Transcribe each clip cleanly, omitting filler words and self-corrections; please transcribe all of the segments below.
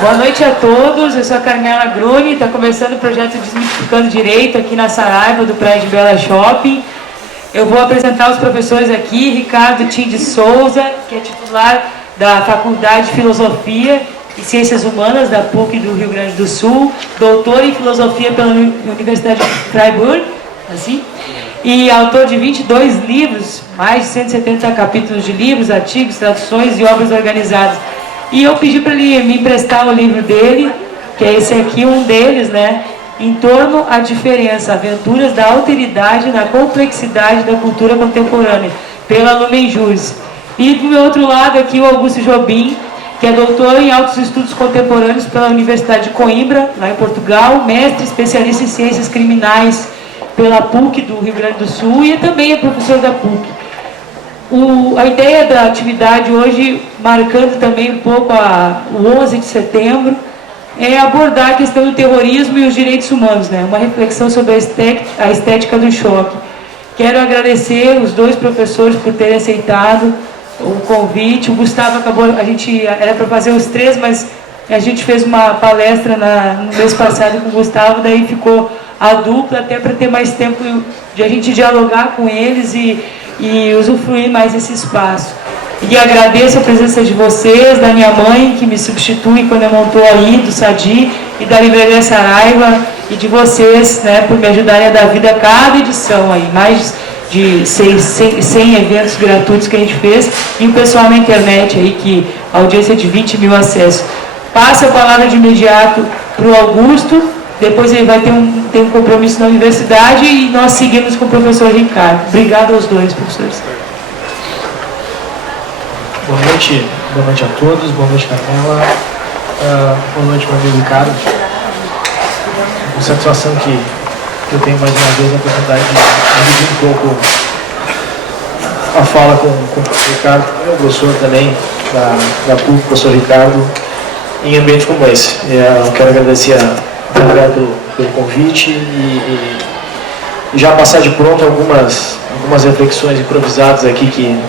Boa noite a todos, eu sou a Carmela Gruni, está começando o projeto Desmistificando Direito aqui na Saraiva do Praia de Bela Shopping. Eu vou apresentar os professores aqui, Ricardo Tim de Souza, que é titular da Faculdade de Filosofia e Ciências Humanas da PUC do Rio Grande do Sul, doutor em Filosofia pela Universidade de Freiburg, assim, e autor de 22 livros, mais de 170 capítulos de livros, artigos, traduções e obras organizadas. E eu pedi para ele me emprestar o livro dele, que é esse aqui, um deles, né? Em torno à diferença, aventuras da alteridade na complexidade da cultura contemporânea, pela Lumen Juris. E do meu outro lado aqui o Augusto Jobim, que é doutor em altos estudos contemporâneos pela Universidade de Coimbra, lá em Portugal, mestre especialista em ciências criminais pela PUC do Rio Grande do Sul e também é professor da PUC. A ideia da atividade hoje, marcando também um pouco o 11 de setembro, é abordar a questão do terrorismo e os direitos humanos, né? Uma reflexão sobre a estética do choque. Quero agradecer os dois professores por terem aceitado o convite. O Gustavo acabou, era para fazer os três, mas a gente fez uma palestra no mês passado com o Gustavo, daí ficou a dupla, até para ter mais tempo de a gente dialogar com eles e usufruir mais desse espaço. E agradeço a presença de vocês, da minha mãe, que me substitui quando eu não estou aí, do Sadi, e da Livraria Saraiva, e de vocês, né, por me ajudarem a dar vida a cada edição aí, mais de 100 eventos gratuitos que a gente fez, e o pessoal na internet aí, que a audiência é de 20 mil acessos. Passo a palavra de imediato para o Augusto, depois ele vai ter um compromisso na universidade e nós seguimos com o professor Ricardo. Obrigado aos dois, professores. Boa noite a todos, boa noite, Carmela, boa noite, meu amigo Ricardo. Com satisfação que eu tenho mais uma vez a oportunidade de dividir um pouco a fala com o professor Ricardo, meu professor também da PUC, professor Ricardo, em ambiente como esse. Eu quero agradecer pelo convite e já passar de pronto algumas reflexões improvisadas aqui que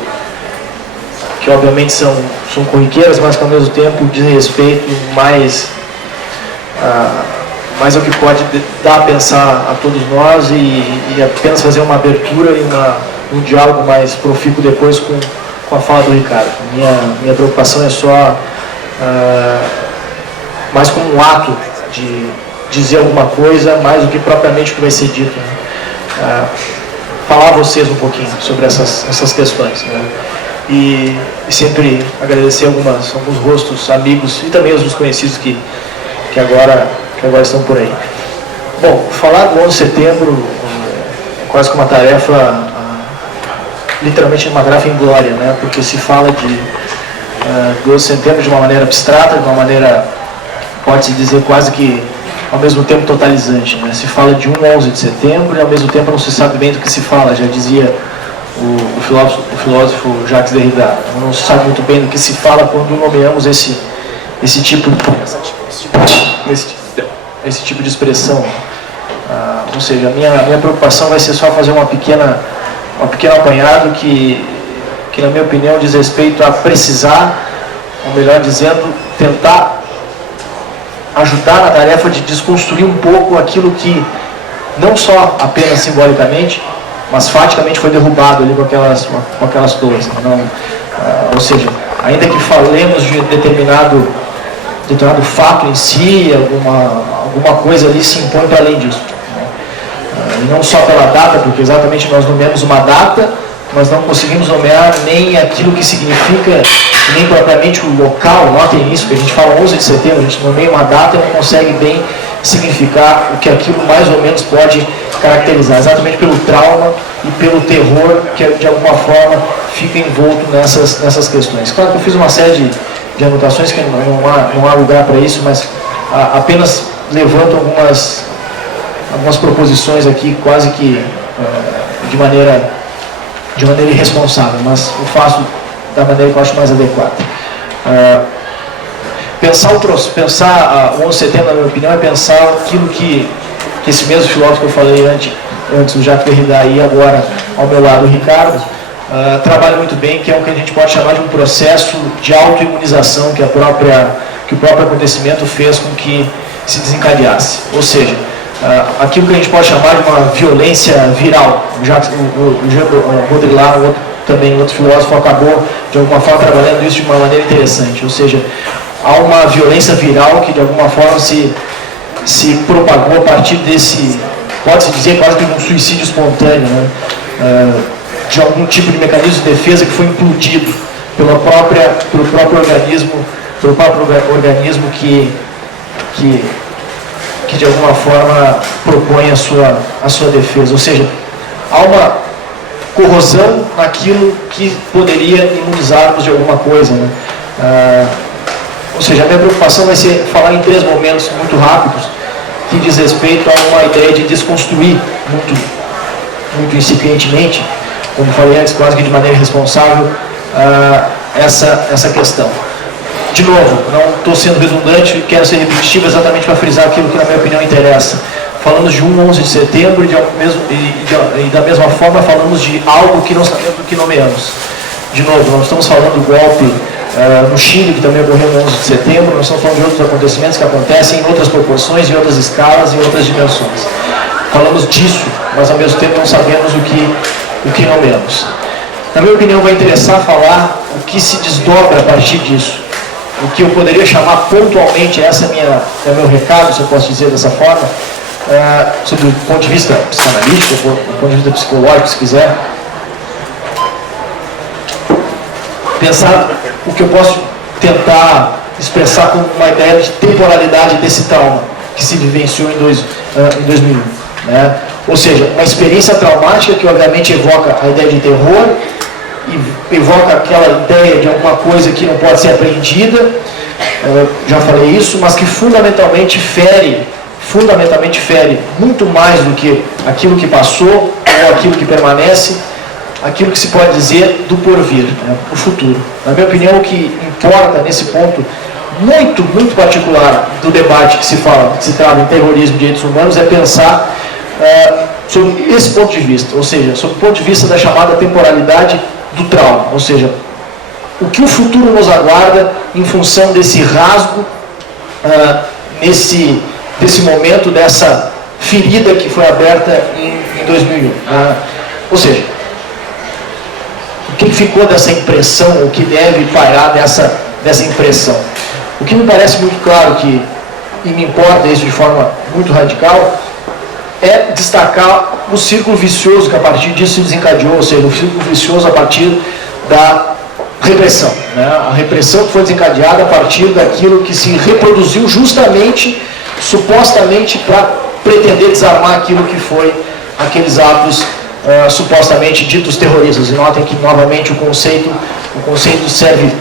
obviamente são corriqueiras, mas que ao mesmo tempo dizem respeito mais ao que pode dar a pensar a todos nós e apenas fazer uma abertura e um diálogo mais profícuo depois com a fala do Ricardo. Minha preocupação é só mais como um ato de dizer alguma coisa, mais do que propriamente o que vai ser dito, né? Falar a vocês um pouquinho sobre essas questões, né? E sempre agradecer alguns rostos, amigos e também os desconhecidos que agora estão por aí. Bom, falar do 11 de setembro é quase que uma tarefa, literalmente uma tarefa em glória, né? Porque se fala do 11 de setembro de uma maneira abstrata, de uma maneira, pode-se dizer, quase que ao mesmo tempo totalizante, né? Se fala de 11 de setembro e ao mesmo tempo não se sabe bem do que se fala, já dizia o filósofo Jacques Derrida. Não se sabe muito bem do que se fala quando nomeamos esse tipo de expressão. Ou seja, a minha preocupação vai ser só fazer um pequeno apanhado que na minha opinião diz respeito a precisar, ou melhor dizendo, tentar ajudar na tarefa de desconstruir um pouco aquilo que não só apenas simbolicamente, mas faticamente foi derrubado ali com aquelas torres. Ou seja, ainda que falemos de determinado fato em si, alguma coisa ali se impõe para além disso, né? E não só pela data, porque exatamente nós nomeamos uma data, mas não conseguimos nomear nem aquilo que significa, nem propriamente o local. Notem isso, que a gente fala 11 de setembro, a gente nomeia uma data e não consegue bem significar o que aquilo mais ou menos pode caracterizar, exatamente pelo trauma e pelo terror que de alguma forma fica envolto nessas questões. Claro que eu fiz uma série de anotações que não há lugar para isso, mas apenas levanto algumas proposições aqui quase que de maneira irresponsável, mas eu faço da maneira que eu acho mais adequada. Pensar o 11 de setembro, na minha opinião, é pensar aquilo que esse mesmo filósofo que eu falei antes o Jacques Derrida e agora ao meu lado o Ricardo, trabalha muito bem, que é o que a gente pode chamar de um processo de autoimunização que a própria que o próprio acontecimento fez com que se desencadeasse. Ou seja, aquilo que a gente pode chamar de uma violência viral. Já o Jean Baudrillard, também outro filósofo, acabou de alguma forma trabalhando isso de uma maneira interessante. Ou seja, há uma violência viral que de alguma forma se propagou a partir desse, pode-se dizer, quase que um suicídio espontâneo, né? De algum tipo de mecanismo de defesa que foi implodido pelo próprio organismo que de alguma forma propõe a sua defesa. Ou seja, há uma corrosão naquilo que poderia imunizarmos de alguma coisa, né? Ou seja, a minha preocupação vai ser falar em 3 momentos muito rápidos que diz respeito a uma ideia de desconstruir muito incipientemente, como falei antes, quase que de maneira irresponsável, essa questão. De novo, não estou sendo redundante, quero ser repetitivo exatamente para frisar aquilo que na minha opinião interessa. Falamos de 11 de setembro e da mesma forma falamos de algo que não sabemos do que nomeamos. De novo, nós estamos falando do golpe no Chile, que também ocorreu no 11 de setembro, nós estamos falando de outros acontecimentos que acontecem em outras proporções, em outras escalas, em outras dimensões. Falamos disso, mas ao mesmo tempo não sabemos o que nomeamos. Na minha opinião, vai interessar falar o que se desdobra a partir disso. O que eu poderia chamar pontualmente, esse é meu recado, se eu posso dizer dessa forma, sob o ponto de vista psicanalítico, do ponto de vista psicológico, se quiser, pensar o que eu posso tentar expressar como uma ideia de temporalidade desse trauma que se vivenciou em 2001. Né? Ou seja, uma experiência traumática que obviamente evoca a ideia de terror, e evoca aquela ideia de alguma coisa que não pode ser apreendida, já falei isso, mas que fundamentalmente fere muito mais do que aquilo que passou ou aquilo que permanece, aquilo que se pode dizer do porvir, né, o futuro. Na minha opinião, o que importa nesse ponto muito particular do debate que se trata em terrorismo e direitos humanos é pensar sobre esse ponto de vista, ou seja, sobre o ponto de vista da chamada temporalidade do trauma, ou seja, o que o futuro nos aguarda em função desse rasgo, desse momento, dessa ferida que foi aberta em 2001. Ou seja, o que ficou dessa impressão, o que deve parar dessa impressão? O que me parece muito claro e me importa isso de forma muito radical, é destacar o círculo vicioso que a partir disso se desencadeou, ou seja, o círculo vicioso a partir da repressão. Né? A repressão que foi desencadeada a partir daquilo que se reproduziu justamente, supostamente, para pretender desarmar aquilo que foi aqueles atos supostamente ditos terroristas. E notem que, novamente, o conceito serve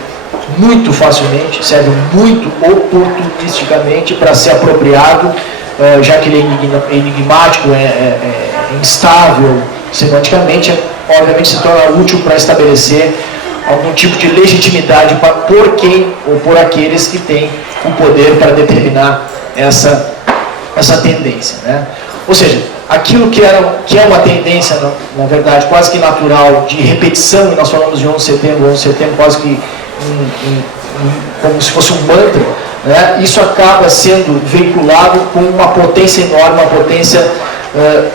muito facilmente, serve muito oportunisticamente para ser apropriado, já que ele é enigmático, é instável semanticamente, obviamente se torna útil para estabelecer algum tipo de legitimidade por quem ou por aqueles que têm o poder para determinar essa tendência. Né? Ou seja, aquilo que é uma tendência, na verdade, quase que natural de repetição, e nós falamos de 11 de setembro quase que como se fosse um mantra, né? Isso acaba sendo veiculado com uma potência enorme, uma potência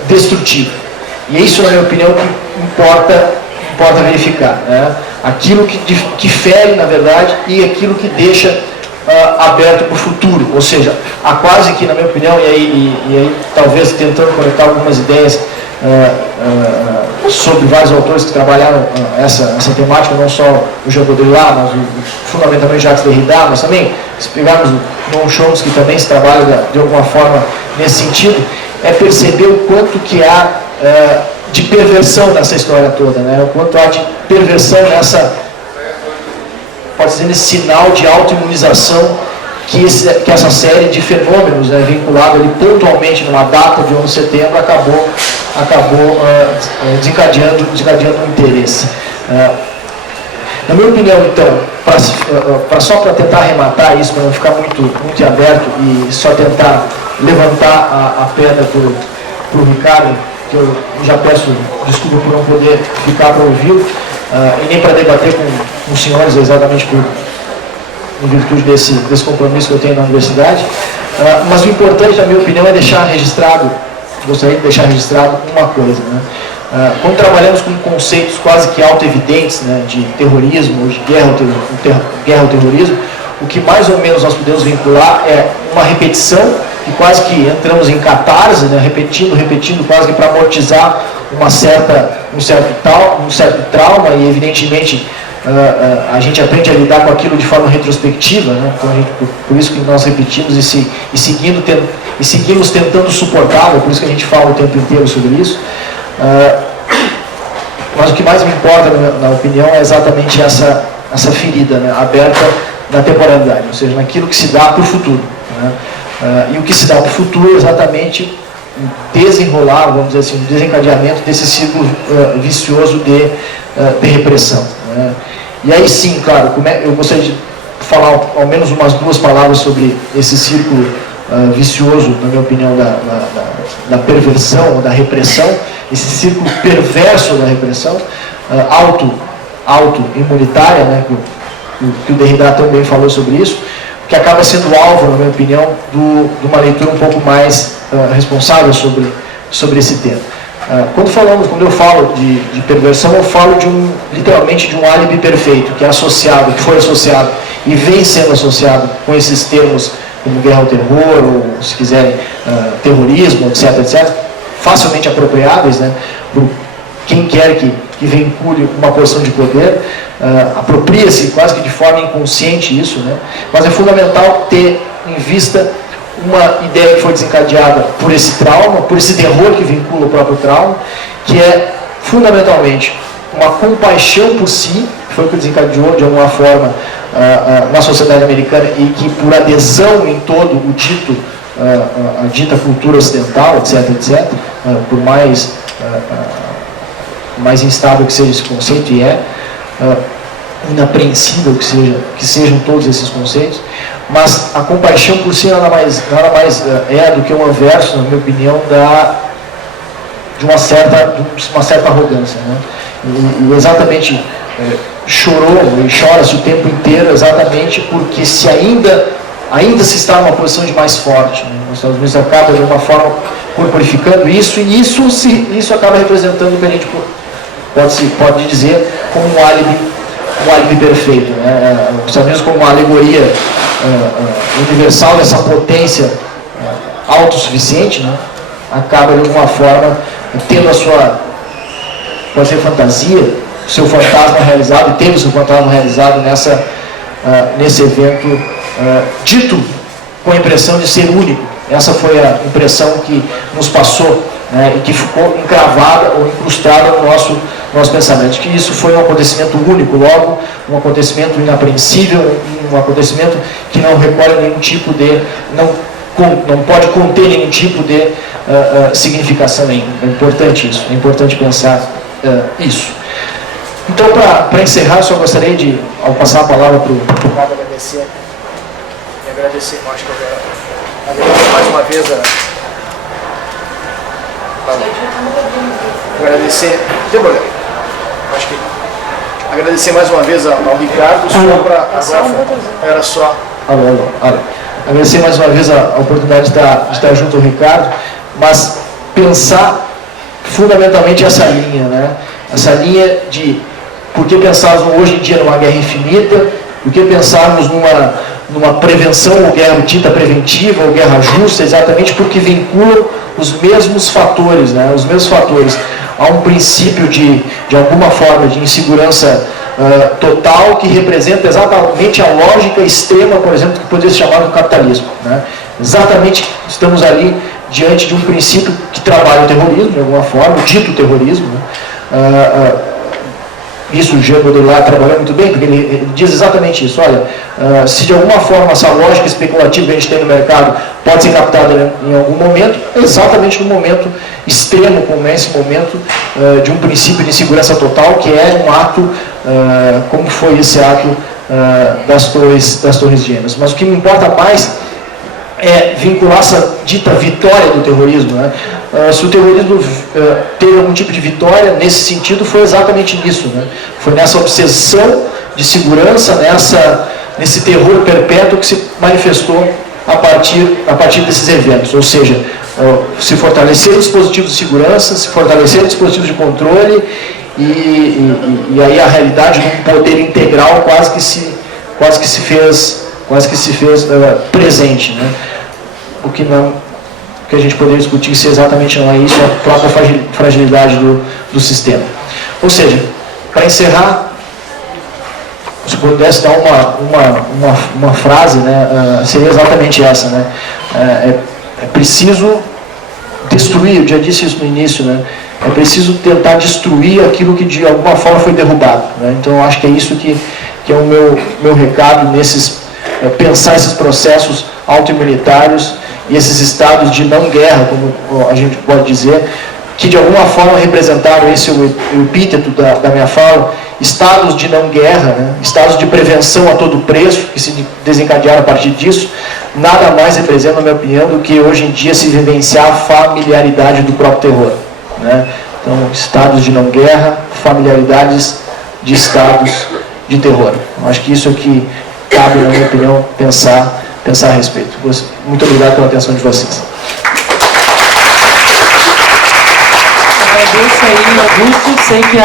destrutiva. E é isso, na minha opinião, que importa verificar. Né? Aquilo que fere, na verdade, e aquilo que deixa aberto para o futuro. Ou seja, há quase que, na minha opinião, e aí talvez tentando conectar algumas ideias sobre vários autores que trabalharam essa temática, não só o Jean Baudrillard, mas fundamentalmente Jacques Derrida, mas também, se pegarmos o Noam Chomsky, que também se trabalha de alguma forma nesse sentido, é perceber o quanto que há de perversão nessa história toda, né? O quanto há de perversão pode dizer, nesse sinal de autoimunização que essa série de fenômenos, né, vinculada ali pontualmente numa data de 11 de setembro, acabou desencadeando um interesse. Na minha opinião, então, só para tentar arrematar isso, para não ficar muito aberto e só tentar levantar a pedra para o Ricardo, que eu já peço desculpa por não poder ficar para ouvi-lo, e nem para debater com os senhores exatamente em virtude desse compromisso que eu tenho na universidade. Mas o importante, na minha opinião, é deixar registrado, gostaria de deixar registrado uma coisa, né? Quando trabalhamos com conceitos quase que auto-evidentes, né, de terrorismo, ou de guerra ao terrorismo, o que mais ou menos nós podemos vincular é uma repetição, e quase que entramos em catarse, né, repetindo, quase que para amortizar um certo trauma, e evidentemente a gente aprende a lidar com aquilo de forma retrospectiva, né? Então por isso que nós repetimos e seguimos tentando suportar, por isso que a gente fala o tempo inteiro sobre isso. Mas o que mais me importa, na opinião, é exatamente essa ferida, né, aberta na temporalidade, ou seja, naquilo que se dá para o futuro, né? E o que se dá para o futuro é exatamente desenrolar, vamos dizer assim, o desencadeamento desse ciclo vicioso de repressão, né? E aí sim, claro, eu gostaria de falar ao menos umas 2 palavras sobre esse círculo vicioso, na minha opinião, da perversão ou da repressão, esse círculo perverso da repressão, auto-imunitária, né, que o Derrida também falou sobre isso, que acaba sendo alvo, na minha opinião, de uma leitura um pouco mais responsável sobre esse tema. Quando eu falo de perversão, eu falo literalmente de um álibi perfeito, que foi associado e vem sendo associado com esses termos como guerra ao terror, ou se quiserem, terrorismo, etc., facilmente apropriáveis, né, por quem quer que vincule uma posição de poder, apropria-se quase que de forma inconsciente isso, né, mas é fundamental ter em vista uma ideia que foi desencadeada por esse trauma, por esse terror que vincula o próprio trauma, que é fundamentalmente uma compaixão por si, que foi o que desencadeou de alguma forma na sociedade americana e que por adesão em todo o a dita cultura ocidental, etc., por mais instável que seja esse conceito, e inapreensível que sejam todos esses conceitos, mas a compaixão por si nada mais é do que um anverso, na minha opinião, de uma certa arrogância, né? E exatamente chorou e chora-se o tempo inteiro exatamente porque se ainda se está numa posição de mais forte, né? Os Estados Unidos acaba de alguma forma corporificando isso, e isso acaba representando o que a gente pode dizer como um álibi perfeito, né? Os Estados Unidos como uma alegoria universal dessa potência autossuficiente, né? Acaba de alguma forma tendo a sua, pode ser fantasia, o seu fantasma realizado, e teve o seu fantasma realizado nesse evento dito com a impressão de ser único. Essa foi a impressão que nos passou, né, e que ficou encravada ou incrustada no nosso pensamento, que isso foi um acontecimento único, logo um acontecimento inapreensível, um acontecimento que não recolhe nenhum tipo de, não pode conter nenhum tipo de significação nenhuma. É importante isso, é importante pensar isso. Então, para encerrar, eu só gostaria de, ao passar a palavra para o Ricardo, agradecer, acho que eu quero agradecer mais uma vez agradecer mais uma vez ao Ricardo, agradecer mais uma vez a oportunidade de estar junto ao Ricardo, mas pensar fundamentalmente essa linha, né? Essa linha de por que pensarmos hoje em dia numa guerra infinita, por que pensarmos numa prevenção ou guerra dita preventiva ou guerra justa, exatamente porque vinculam os mesmos fatores, né? Os mesmos fatores. Há um princípio de alguma forma de insegurança total que representa exatamente a lógica extrema, por exemplo, que poderia ser chamado de capitalismo, né? Exatamente estamos ali diante de um princípio que trabalha o terrorismo, de alguma forma, o dito terrorismo, né? Isso o Jean Baudrillard trabalhou muito bem, porque ele diz exatamente isso. Olha, se de alguma forma essa lógica especulativa que a gente tem no mercado pode ser captada em algum momento, exatamente no momento extremo, como é esse momento de um princípio de insegurança total, que é um ato, como foi esse ato das Torres Gêmeas. Mas o que me importa mais é vincular essa dita vitória do terrorismo, né? Se o terrorismo teve algum tipo de vitória, nesse sentido, foi exatamente nisso, né? Foi nessa obsessão de segurança, nesse terror perpétuo que se manifestou a partir desses eventos, ou seja, se fortalecer os dispositivos de segurança, se fortalecer os dispositivos de controle e aí a realidade de um poder integral quase que se fez presente, né? O que a gente poderia discutir se exatamente não é isso, a própria fragilidade do sistema. Ou seja, para encerrar, se pudesse dar uma frase, né, seria exatamente essa, né? É preciso destruir, eu já disse isso no início, né? É preciso tentar destruir aquilo que de alguma forma foi derrubado, né? Então eu acho que é isso que é o meu recado pensar esses processos autoimunitários e esses estados de não guerra, como a gente pode dizer, que de alguma forma representaram esse o epíteto da minha fala, estados de não guerra, né? Estados de prevenção a todo preço, que se desencadearam a partir disso, nada mais representa, na minha opinião, do que hoje em dia se vivenciar a familiaridade do próprio terror, né? Então, estados de não guerra, familiaridades de estados de terror. Eu acho que isso é que cabe, na minha opinião, pensar a respeito. Muito obrigado pela atenção de vocês. Agradeço aí, Augusto. Sei que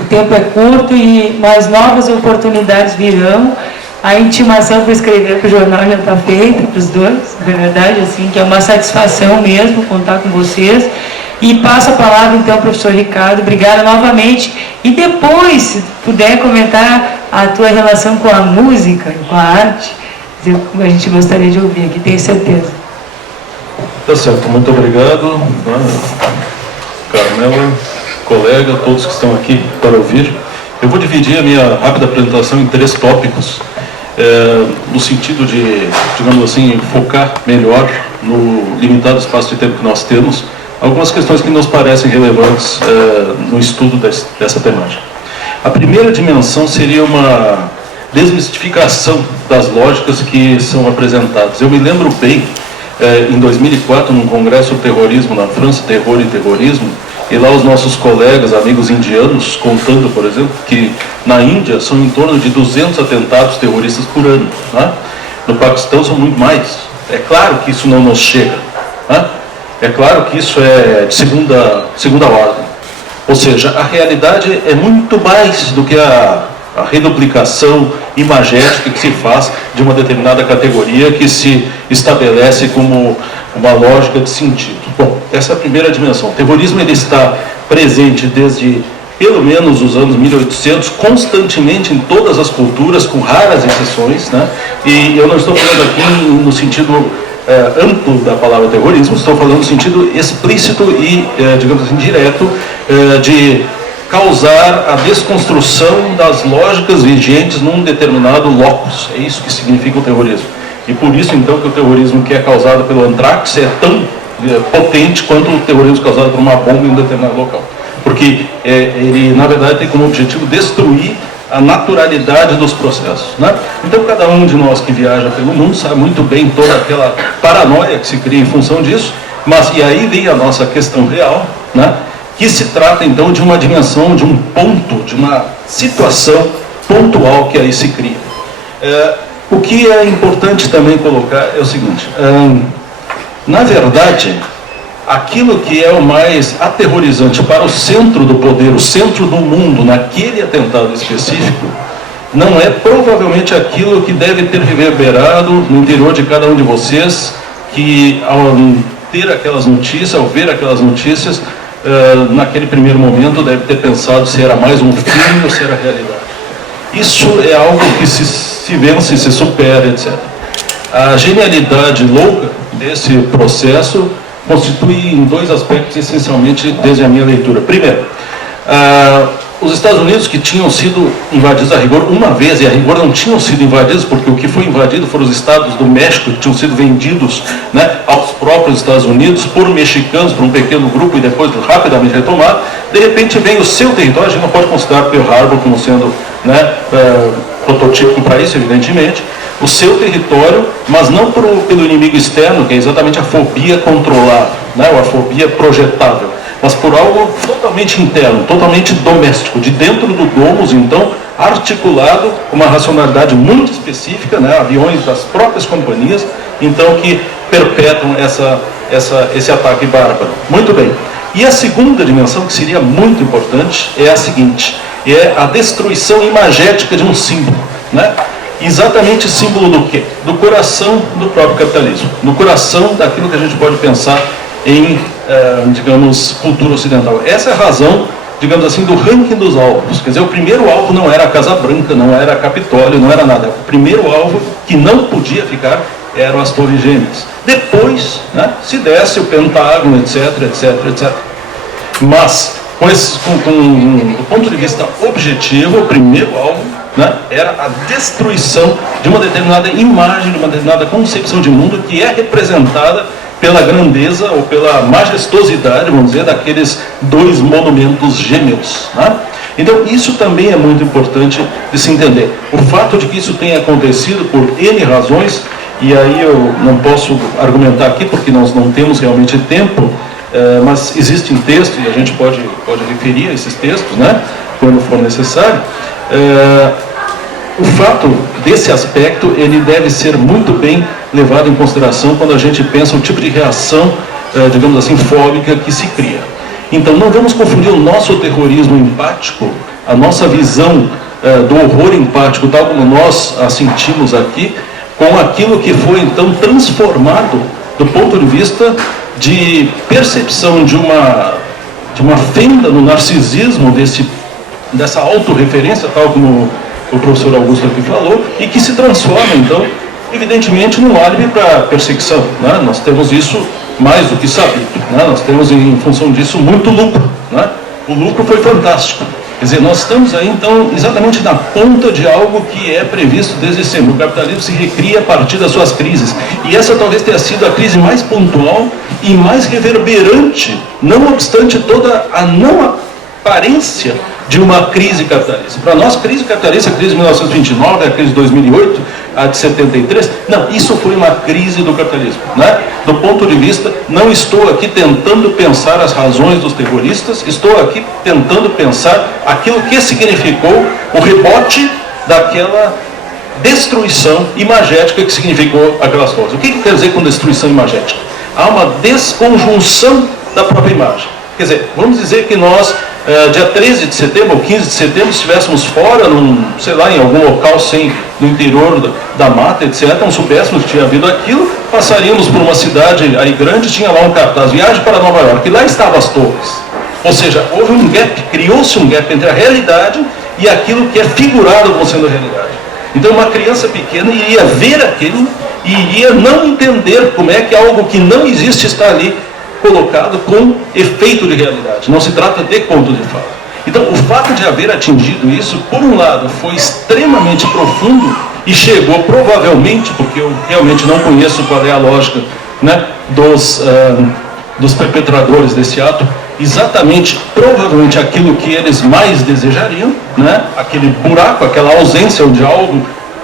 o tempo é curto e mais novas oportunidades virão. A intimação para escrever para o jornal já está feita para os dois, na verdade, assim, que é uma satisfação mesmo contar com vocês. E passo a palavra então ao professor Ricardo. Obrigada novamente. E depois, se puder comentar a tua relação com a música, com a arte, a gente gostaria de ouvir aqui, tenho certeza. Tá certo, muito obrigado, Carmela, colega, todos que estão aqui para ouvir. Eu vou dividir a minha rápida apresentação em 3 tópicos, no sentido de, digamos assim, focar melhor no limitado espaço de tempo que nós temos, algumas questões que nos parecem relevantes no estudo dessa temática. A primeira dimensão seria uma desmistificação das lógicas que são apresentadas. Eu me lembro bem, em 2004, num congresso Terrorismo na França, Terror e Terrorismo, e lá os nossos colegas, amigos indianos, contando, por exemplo, que na Índia são em torno de 200 atentados terroristas por ano, né? No Paquistão são muito mais. É claro que isso não nos chega, né? É claro que isso é de segunda ordem. Ou seja, a realidade é muito mais do que a reduplicação imagética que se faz de uma determinada categoria que se estabelece como uma lógica de sentido. Bom, essa é a primeira dimensão. O terrorismo ele está presente desde pelo menos os anos 1800, constantemente em todas as culturas, com raras exceções, né? E eu não estou falando aqui no sentido amplo da palavra terrorismo, estou falando no sentido explícito e, digamos assim, direto, de causar a desconstrução das lógicas vigentes num determinado locus. É isso que significa o terrorismo. E por isso, então, que o terrorismo que é causado pelo antrax é tão potente quanto o terrorismo causado por uma bomba em um determinado local. Porque ele, na verdade, tem como objetivo destruir a naturalidade dos processos, né? Então, cada um de nós que viaja pelo mundo sabe muito bem toda aquela paranoia que se cria em função disso, mas, e aí vem a nossa questão real, né? Que se trata, então, de uma dimensão, de um ponto, de uma situação pontual que aí se cria. O que é importante também colocar é o seguinte, na verdade, aquilo que é o mais aterrorizante para o centro do poder, o centro do mundo, naquele atentado específico, não é provavelmente aquilo que deve ter reverberado no interior de cada um de vocês, que ao ter aquelas notícias, ao ver aquelas notícias, naquele primeiro momento deve ter pensado se era mais um filme ou se era realidade. Isso é algo que se vence, se supera, etc. A genialidade louca desse processo constitui em 2 aspectos, essencialmente, desde a minha leitura. Primeiro, os Estados Unidos, que tinham sido invadidos a rigor uma vez, e a rigor não tinham sido invadidos, porque o que foi invadido foram os estados do México, que tinham sido vendidos, né, aos próprios Estados Unidos, por mexicanos, por um pequeno grupo, e depois rapidamente retomado. De repente vem o seu território, a gente não pode considerar Pearl Harbor como sendo, né, prototípico para isso, evidentemente, o seu território, mas não pelo inimigo externo, que é exatamente a fobia controlável, né, ou a fobia projetável, mas por algo totalmente interno, totalmente doméstico. De dentro do domus, então, articulado com uma racionalidade muito específica, né, aviões das próprias companhias, então que perpetram esse ataque bárbaro. Muito bem. E a segunda dimensão, que seria muito importante, é a seguinte, é a destruição imagética de um símbolo, né? Exatamente símbolo do quê? Do coração do próprio capitalismo, no coração daquilo que a gente pode pensar em, digamos, cultura ocidental. Essa é a razão, digamos assim, do ranking dos alvos. Quer dizer, o primeiro alvo não era a Casa Branca, não era Capitólio, não era nada. O primeiro alvo que não podia ficar eram as Torres Gêmeas. Depois, né, se desce o Pentágono, etc, etc, etc. Mas, do ponto de vista objetivo, o primeiro alvo, né, era a destruição de uma determinada imagem, de uma determinada concepção de mundo que é representada pela grandeza ou pela majestosidade, vamos dizer, daqueles dois monumentos gêmeos, né? Então, isso também é muito importante de se entender. O fato de que isso tenha acontecido por N razões, e aí eu não posso argumentar aqui porque nós não temos realmente tempo, mas existe um texto, e a gente pode referir a esses textos, né, quando for necessário. O fato desse aspecto, ele deve ser muito bem levado em consideração quando a gente pensa o tipo de reação, digamos assim, fóbica que se cria. Então, não vamos confundir o nosso terrorismo empático, a nossa visão do horror empático, tal como nós a sentimos aqui, com aquilo que foi, então, transformado do ponto de vista de percepção de uma fenda no narcisismo dessa autorreferência, tal como o professor Augusto aqui falou, e que se transforma, então, evidentemente, num álibi para perseguição, né? Nós temos isso mais do que sabido, né? Nós temos, em função disso, muito lucro, né? O lucro foi fantástico. Quer dizer, nós estamos aí, então, exatamente na ponta de algo que é previsto desde sempre. O capitalismo se recria a partir das suas crises. E essa talvez tenha sido a crise mais pontual e mais reverberante, não obstante toda a não aparência de uma crise capitalista. Para nós, crise capitalista, a crise de 1929, a crise de 2008, a de 73, não, isso foi uma crise do capitalismo, né? Do ponto de vista, não estou aqui tentando pensar as razões dos terroristas, estou aqui tentando pensar aquilo que significou o rebote daquela destruição imagética que significou aquelas coisas. O que quer dizer com destruição imagética? Há uma desconjunção da própria imagem. Quer dizer, vamos dizer que nós, dia 13 de setembro ou 15 de setembro, estivéssemos fora, sei lá, em algum local no interior da mata, etc., não soubéssemos que tinha havido aquilo, passaríamos por uma cidade aí grande, tinha lá um cartaz, viagem para Nova York, e lá estavam as torres. Ou seja, houve um gap, criou-se um gap entre a realidade e aquilo que é figurado como sendo a realidade. Então, uma criança pequena iria ver aquilo e iria não entender como é que algo que não existe está ali, colocado com efeito de realidade. Não se trata de conto de fada. Então, o fato de haver atingido isso, por um lado, foi extremamente profundo e chegou provavelmente, porque eu realmente não conheço qual é a lógica, né, dos perpetradores desse ato, exatamente, provavelmente aquilo que eles mais desejariam, né, aquele buraco, aquela ausência onde algo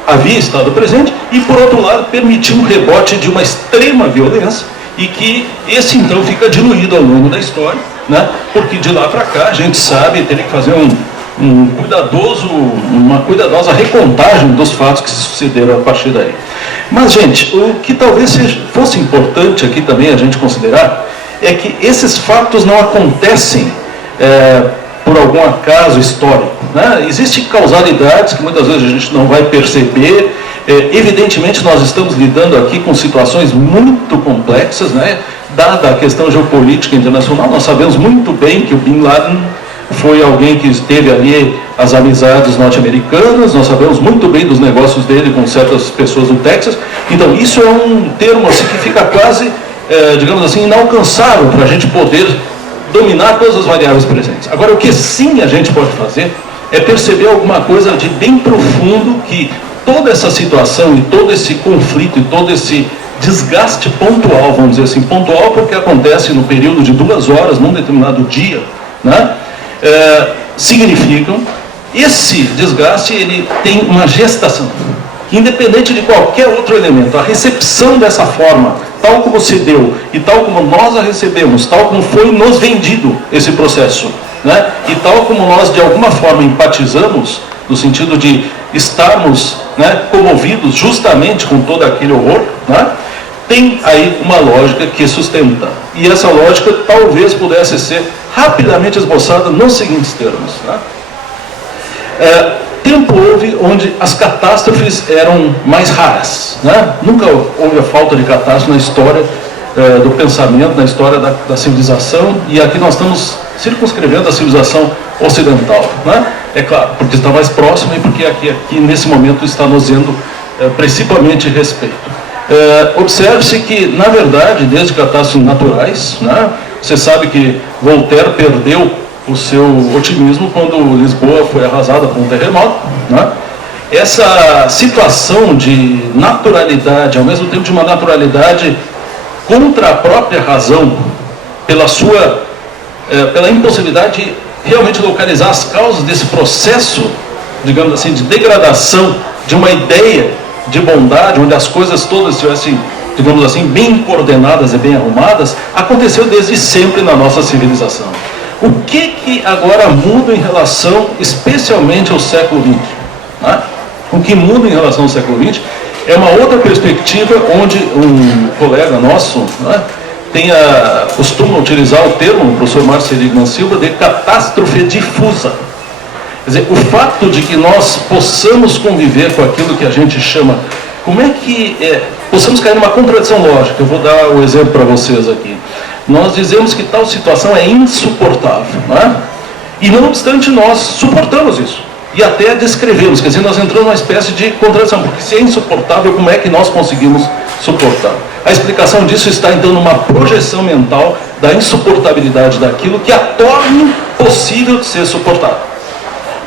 havia estado presente, e por outro lado, permitiu um rebote de uma extrema violência, e que esse então fica diluído ao longo da história, né? Porque de lá para cá a gente sabe, teria que fazer uma cuidadosa recontagem dos fatos que se sucederam a partir daí. Mas, gente, o que talvez fosse importante aqui também a gente considerar é que esses fatos não acontecem por algum acaso histórico, né? Existem causalidades que muitas vezes a gente não vai perceber. Evidentemente, nós estamos lidando aqui com situações muito complexas, né? Dada a questão geopolítica internacional, nós sabemos muito bem que o Bin Laden foi alguém que teve ali as amizades norte-americanas, nós sabemos muito bem dos negócios dele com certas pessoas do Texas. Então, isso é um termo assim, que fica quase, digamos assim, inalcançável para a gente poder dominar todas as variáveis presentes. Agora, o que sim a gente pode fazer é perceber alguma coisa de bem profundo que toda essa situação e todo esse conflito e todo esse desgaste pontual, vamos dizer assim, pontual porque acontece no período de 2 horas, num determinado dia, né, significam, esse desgaste ele tem uma gestação, independente de qualquer outro elemento. A recepção dessa forma, tal como se deu e tal como nós a recebemos, tal como foi nos vendido esse processo, né, e tal como nós de alguma forma empatizamos, no sentido de estarmos, né, comovidos justamente com todo aquele horror, né, tem aí uma lógica que sustenta. E essa lógica talvez pudesse ser rapidamente esboçada nos seguintes termos. Né? Tempo houve onde as catástrofes eram mais raras. Né? Nunca houve a falta de catástrofe na história do pensamento, na história da civilização, e aqui nós estamos circunscrevendo a civilização ocidental. Né? É claro, porque está mais próximo e porque aqui nesse momento está nos dando principalmente respeito. Observe-se que, na verdade, desde catástrofes naturais, né, você sabe que Voltaire perdeu o seu otimismo quando Lisboa foi arrasada por um terremoto. Né? Essa situação de naturalidade, ao mesmo tempo de uma naturalidade contra a própria razão, pela impossibilidade de realmente localizar as causas desse processo, digamos assim, de degradação de uma ideia de bondade, onde as coisas todas estivessem, digamos assim, bem coordenadas e bem arrumadas, aconteceu desde sempre na nossa civilização. O que agora muda em relação, especialmente ao século XX? Né? O que muda em relação ao século XX é uma outra perspectiva, onde um colega nosso, né, costuma utilizar o termo, o professor Márcio Seligman Silva, de catástrofe difusa. Quer dizer, o fato de que nós possamos conviver com aquilo que a gente chama, possamos cair numa contradição lógica. Eu vou dar o exemplo para vocês aqui. Nós dizemos que tal situação é insuportável, né? E não obstante nós suportamos isso. E até descrevemos, quer dizer, nós entramos numa espécie de contradição, porque se é insuportável, como é que nós conseguimos suportar? A explicação disso está então numa projeção mental da insuportabilidade daquilo que a torna possível de ser suportado.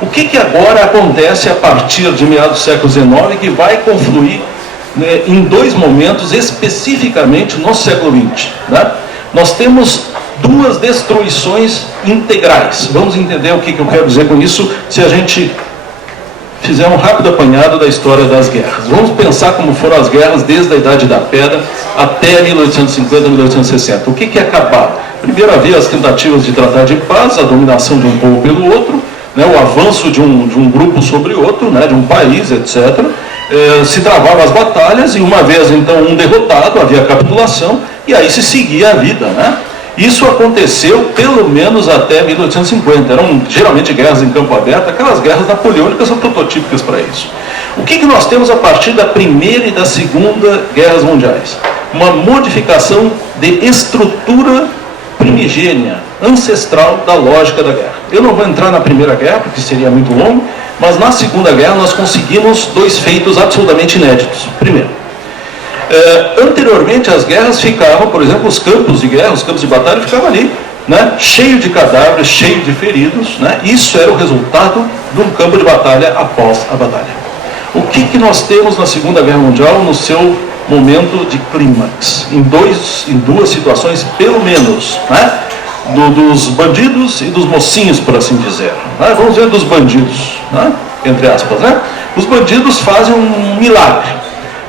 O que agora acontece a partir de meados do século XIX que vai confluir, né, em dois momentos especificamente no século XX? Né? Nós temos duas destruições integrais. Vamos entender o que eu quero dizer com isso se a gente fizer um rápido apanhado da história das guerras. Vamos pensar como foram as guerras desde a Idade da Pedra até 1850, 1860. O que é acabar? Primeiro havia as tentativas de tratar de paz, a dominação de um povo pelo outro, né, o avanço de um grupo sobre outro, né, de um país, etc. Se travavam as batalhas e uma vez então um derrotado, havia capitulação e aí se seguia a vida. Né? Isso aconteceu pelo menos até 1850. Eram geralmente guerras em campo aberto, aquelas guerras napoleônicas são prototípicas para isso. O que nós temos a partir da Primeira e da Segunda Guerras Mundiais? Uma modificação de estrutura primigênia, ancestral da lógica da guerra. Eu não vou entrar na Primeira Guerra, porque seria muito longo, mas na Segunda Guerra nós conseguimos dois feitos absolutamente inéditos. Primeiro, anteriormente as guerras ficavam, por exemplo, os campos de guerra, os campos de batalha ficavam ali, né, cheio de cadáveres, cheio de feridos, né, isso era o resultado de um campo de batalha após a batalha. O que nós temos na Segunda Guerra Mundial no seu momento de clímax? Em duas situações, pelo menos, né, dos bandidos e dos mocinhos, por assim dizer. Né? Vamos ver dos bandidos, né, entre aspas. Né? Os bandidos fazem um milagre,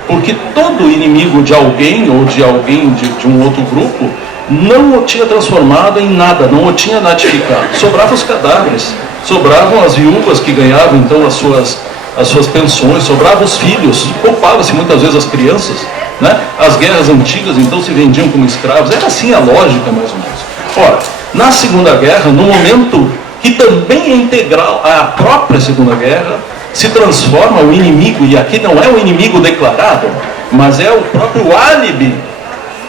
porque todo inimigo de alguém ou de alguém de um outro grupo não o tinha transformado em nada, não o tinha natificado. Sobravam os cadáveres, sobravam as viúvas que ganhavam então as suas pensões, sobravam os filhos, poupava-se muitas vezes as crianças. Né? As guerras antigas então se vendiam como escravos. Era assim a lógica, mais ou menos. Ora, na Segunda Guerra, no momento que também é integral à própria Segunda Guerra, se transforma o inimigo, e aqui não é o inimigo declarado, mas é o próprio álibi,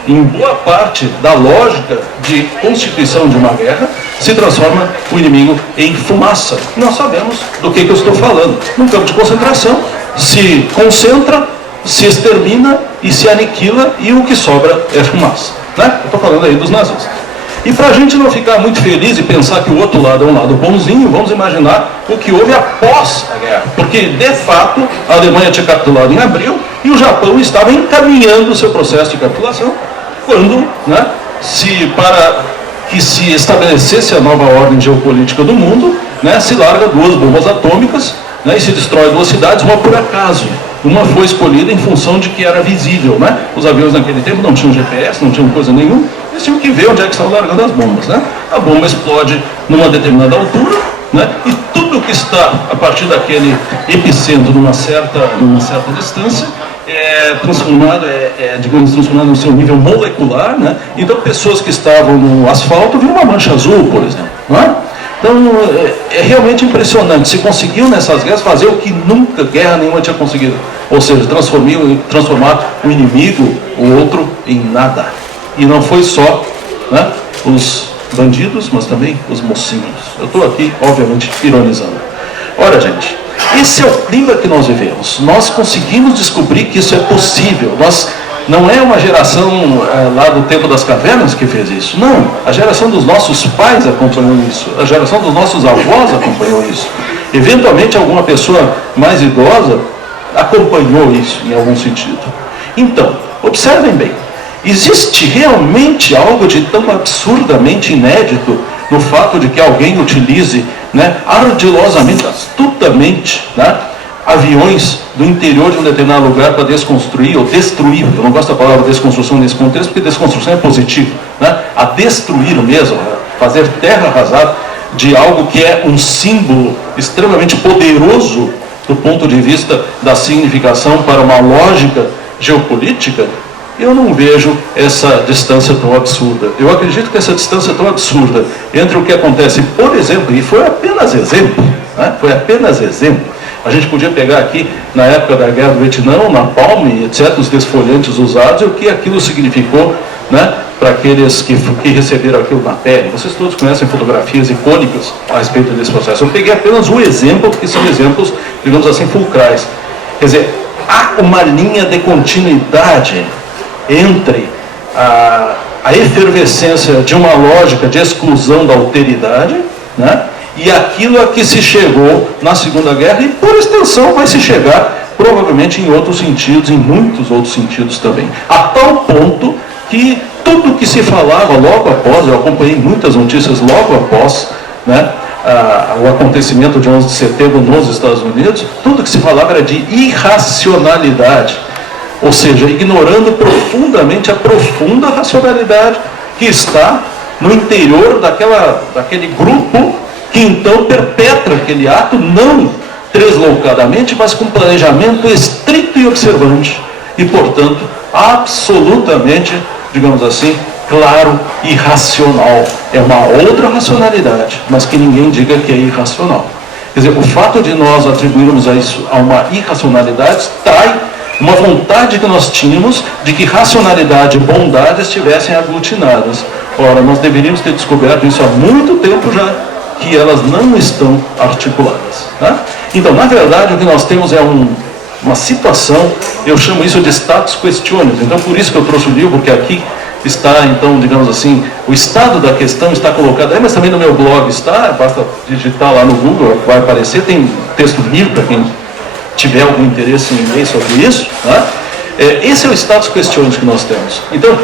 em boa parte da lógica de constituição de uma guerra, se transforma o inimigo em fumaça. Nós sabemos do que eu estou falando. Num campo de concentração, se concentra, se extermina e se aniquila, e o que sobra é fumaça. Né? Eu estou falando aí dos nazistas. E para a gente não ficar muito feliz e pensar que o outro lado é um lado bonzinho, vamos imaginar o que houve após a guerra. Porque, de fato, a Alemanha tinha capitulado em abril e o Japão estava encaminhando o seu processo de capitulação quando, né, para que se estabelecesse a nova ordem geopolítica do mundo, né, se larga duas bombas atômicas, né, e se destrói duas cidades, uma por acaso. Uma foi escolhida em função de que era visível. Né? Os aviões naquele tempo não tinham GPS, não tinham coisa nenhuma, eles tinham que ver onde é que estavam largando as bombas. Né? A bomba explode numa determinada altura, né? E tudo que está a partir daquele epicentro numa certa distância transformado no seu nível molecular, né? Então pessoas que estavam no asfalto viram uma mancha azul, por exemplo, não é? Então é realmente impressionante. Se conseguiu nessas guerras fazer o que nunca guerra nenhuma tinha conseguido, ou seja, transformar o inimigo, o outro, em nada. E não foi só, né, os bandidos, mas também os mocinhos. Eu estou aqui, obviamente, ironizando. Ora, gente, esse é o clima que nós vivemos. Nós conseguimos descobrir que isso é possível. Não é uma geração lá do tempo das cavernas que fez isso. Não, a geração dos nossos pais acompanhou isso. A geração dos nossos avós acompanhou isso. Eventualmente, alguma pessoa mais idosa acompanhou isso em algum sentido. Então, observem bem. Existe realmente algo de tão absurdamente inédito no fato de que alguém utilize, né, ardilosamente, astutamente, né, aviões do interior de um determinado lugar para desconstruir ou destruir? Eu não gosto da palavra desconstrução nesse contexto, porque desconstrução é positivo, né? A destruir mesmo, fazer terra arrasada de algo que é um símbolo extremamente poderoso do ponto de vista da significação para uma lógica geopolítica. Eu não vejo essa distância tão absurda. Eu acredito que essa distância tão absurda entre o que acontece, por exemplo, e foi apenas exemplo, né? Foi apenas exemplo. A gente podia pegar aqui, na época da Guerra do Vietnã, o Napalm, etc., os desfolhantes usados, e o que aquilo significou, né, para aqueles que receberam aquilo na pele. Vocês todos conhecem fotografias icônicas a respeito desse processo. Eu peguei apenas um exemplo, porque são exemplos, digamos assim, fulcrais. Quer dizer, há uma linha de continuidade entre a efervescência de uma lógica de exclusão da alteridade, né, e aquilo a que se chegou na Segunda Guerra, e por extensão vai se chegar provavelmente em outros sentidos, em muitos outros sentidos também. A tal ponto que tudo que se falava logo após, eu acompanhei muitas notícias logo após, né, o acontecimento de 11 de setembro nos Estados Unidos, tudo que se falava era de irracionalidade, ou seja, ignorando profundamente a profunda racionalidade que está no interior daquele grupo que então perpetra aquele ato, não deslocadamente, mas com planejamento estrito e observante, e portanto absolutamente, digamos assim, claro e racional. É uma outra racionalidade, mas que ninguém diga que é irracional. Quer dizer, o fato de nós atribuirmos a isso a uma irracionalidade trai uma vontade que nós tínhamos de que racionalidade e bondade estivessem aglutinadas. Ora, nós deveríamos ter descoberto isso há muito tempo já, que elas não estão articuladas, tá? Então, na verdade, o que nós temos é uma situação, eu chamo isso de status questiones. Então, por isso que eu trouxe o livro, porque aqui está, então, digamos assim, o estado da questão está colocado aí, mas também no meu blog está, basta digitar lá no Google, vai aparecer, tem texto livre para quem tiver algum interesse em ler sobre isso, tá? Esse é o status questiones que nós temos. Então,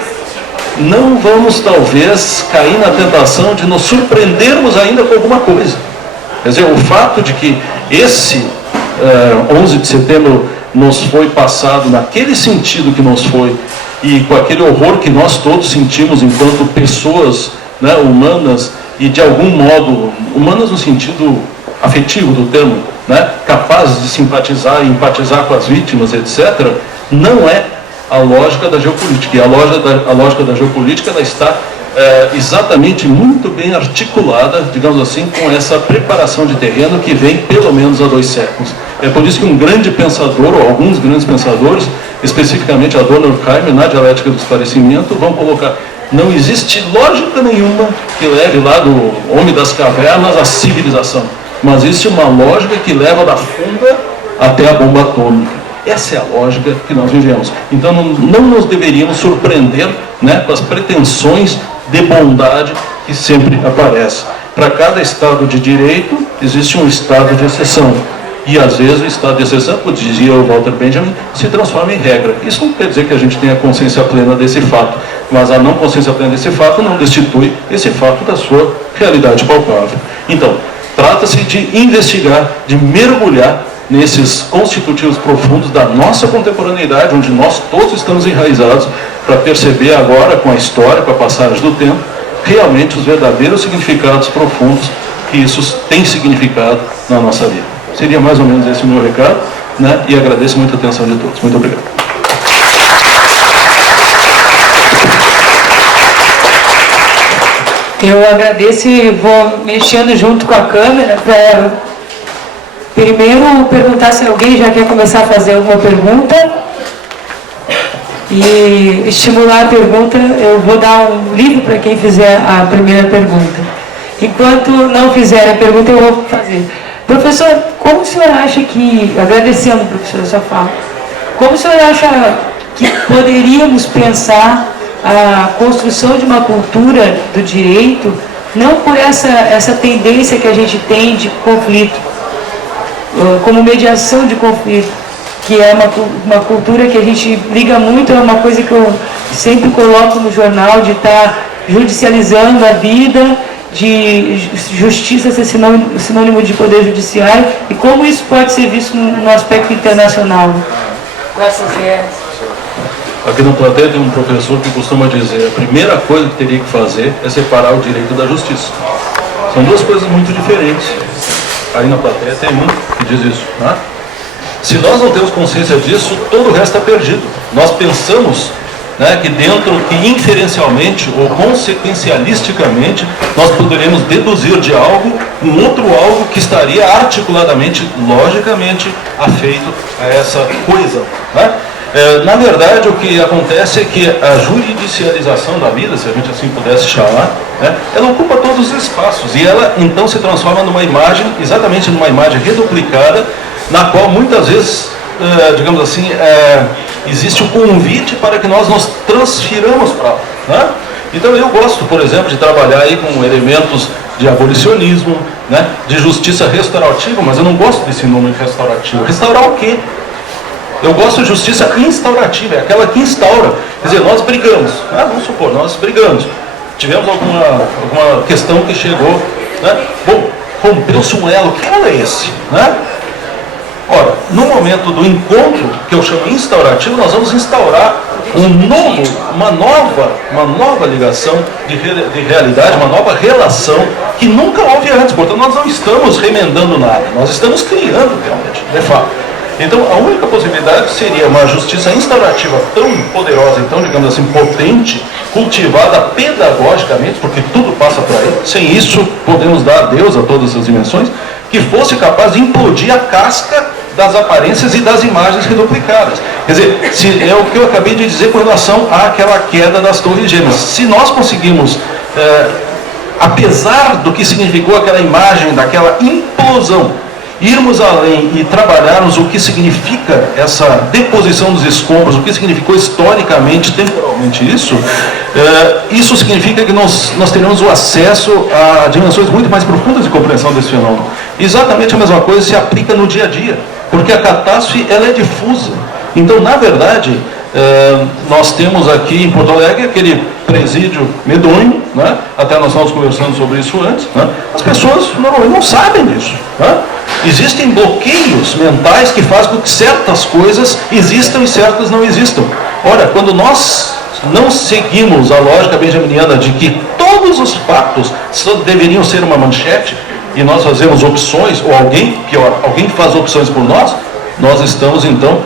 não vamos talvez cair na tentação de nos surpreendermos ainda com alguma coisa. Quer dizer, o fato de que esse 11 de setembro nos foi passado naquele sentido que nos foi, e com aquele horror que nós todos sentimos enquanto pessoas, né, humanas, e de algum modo, humanas no sentido afetivo do termo, né, capazes de simpatizar e empatizar com as vítimas, etc., não é a lógica da geopolítica. E a lógica da geopolítica ela está exatamente muito bem articulada, digamos assim, com essa preparação de terreno que vem pelo menos há 2 séculos. É por isso que um grande pensador, ou alguns grandes pensadores, especificamente Adorno e Durkheim, na dialética do esclarecimento, vão colocar: não existe lógica nenhuma que leve lá do homem das cavernas à civilização, mas existe uma lógica que leva da funda até a bomba atômica. Essa é a lógica que nós vivemos. Então não nos deveríamos surpreender, né, com as pretensões de bondade que sempre aparecem. Para cada estado de direito existe um estado de exceção. E às vezes o estado de exceção, como dizia o Walter Benjamin, se transforma em regra. Isso não quer dizer que a gente tenha consciência plena desse fato, mas a não consciência plena desse fato não destitui esse fato da sua realidade palpável. Então, trata-se de investigar, de mergulhar nesses constitutivos profundos da nossa contemporaneidade, onde nós todos estamos enraizados, para perceber agora, com a história, com a passagem do tempo, realmente os verdadeiros significados profundos que isso tem significado na nossa vida. Seria mais ou menos esse o meu recado, né? E agradeço muito a atenção de todos. Muito obrigado. Eu agradeço e vou mexendo junto com a câmera para primeiro perguntar se alguém já quer começar a fazer alguma pergunta. E estimular a pergunta, eu vou dar um livro para quem fizer a primeira pergunta. Enquanto não fizer a pergunta, eu vou fazer. Professor, como o senhor acha que, agradecendo, professor, a sua fala, como o senhor acha que poderíamos pensar a construção de uma cultura do direito, não por essa tendência que a gente tem de conflito, como mediação de conflito, que é uma cultura que a gente liga muito, é uma coisa que eu sempre coloco no jornal, de estar judicializando a vida, de justiça ser sinônimo de poder judiciário, e como isso pode ser visto no aspecto internacional. Com essas ideias. Aqui na plateia tem um professor que costuma dizer: a primeira coisa que teria que fazer é separar o direito da justiça. São duas coisas muito diferentes. Aí na plateia tem um que diz isso, né? Se nós não temos consciência disso, todo o resto é perdido. Nós pensamos, né, que inferencialmente ou consequencialisticamente nós poderíamos deduzir de algo um outro algo que estaria articuladamente, logicamente, afeito a essa coisa, né? Na verdade, o que acontece é que a juridicialização da vida, se a gente assim pudesse chamar, né, ela ocupa todos os espaços e ela então se transforma numa imagem, exatamente numa imagem reduplicada, na qual muitas vezes, digamos assim, existe o convite para que nós nos transfiramos para lá, né? Então eu gosto, por exemplo, de trabalhar aí com elementos de abolicionismo, né, de justiça restaurativa, mas eu não gosto desse nome restaurativo. Restaurar o quê? Eu gosto de justiça instaurativa, é aquela que instaura. Quer dizer, nós brigamos, né? Vamos supor, nós brigamos. Tivemos alguma questão que chegou, né? Bom, rompeu-se um elo, que elo é esse, né? Ora, no momento do encontro, que eu chamo instaurativo, nós vamos instaurar uma nova ligação de realidade, uma nova relação que nunca houve antes. Portanto, nós não estamos remendando nada, nós estamos criando realmente, de fato. Então, a única possibilidade seria uma justiça instaurativa tão poderosa, então, digamos assim, potente, cultivada pedagogicamente, porque tudo passa por aí. Sem isso, podemos dar adeus a todas as dimensões, que fosse capaz de implodir a casca das aparências e das imagens reduplicadas. Quer dizer, é o que eu acabei de dizer com relação àquela queda das torres gêmeas. Se nós conseguimos, apesar do que significou aquela imagem, daquela implosão, irmos além e trabalharmos o que significa essa deposição dos escombros, o que significou historicamente, temporalmente isso significa que nós teremos o acesso a dimensões muito mais profundas de compreensão desse fenômeno. Exatamente a mesma coisa se aplica no dia a dia, porque a catástrofe ela é difusa. Então, na verdade, nós temos aqui em Porto Alegre aquele presídio medonho, né? Até nós estávamos conversando sobre isso antes, né? As pessoas normalmente não sabem disso, né? Existem bloqueios mentais que fazem com que certas coisas existam e certas não existam. Ora, quando nós não seguimos a lógica benjaminiana de que todos os fatos deveriam ser uma manchete e nós fazemos opções, ou alguém faz opções por nós, nós estamos então